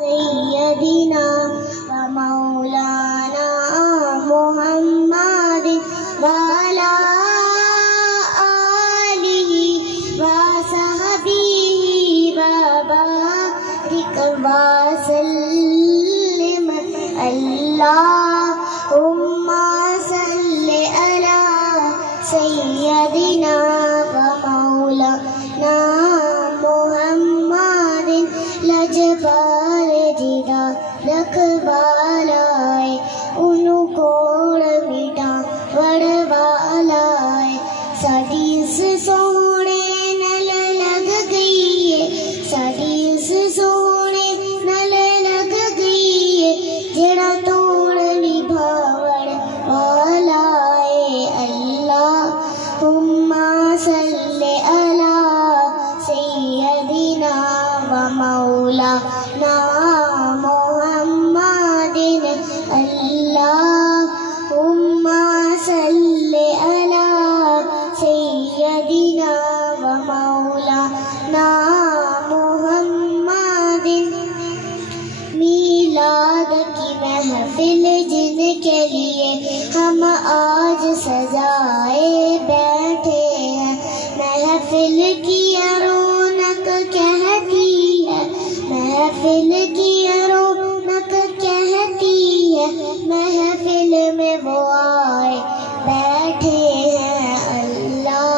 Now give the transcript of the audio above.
سيدنا ومولانا محمد وعلى آله وصحبه وبارك وسلم اللهم صل على سيدنا ومولانا محمد لجبار جدا رکھوالائے ان کوڑ مٹا وڑوالائے ساڈی اس سونے نل لگ گئی ہے ساڈی اس سونے نل لگ گئی ہے جڑا توڑ نبھاوڑ والا ہے اللہم صلی علی سیدنا ومولانا محمد اللہم صلی علی سیدنا ومولانا محمد میلاد کی محفل جن کے لیے ہم آج سجائے بیٹھے ہیں محفل کی رونق کہتی ہے محفل کی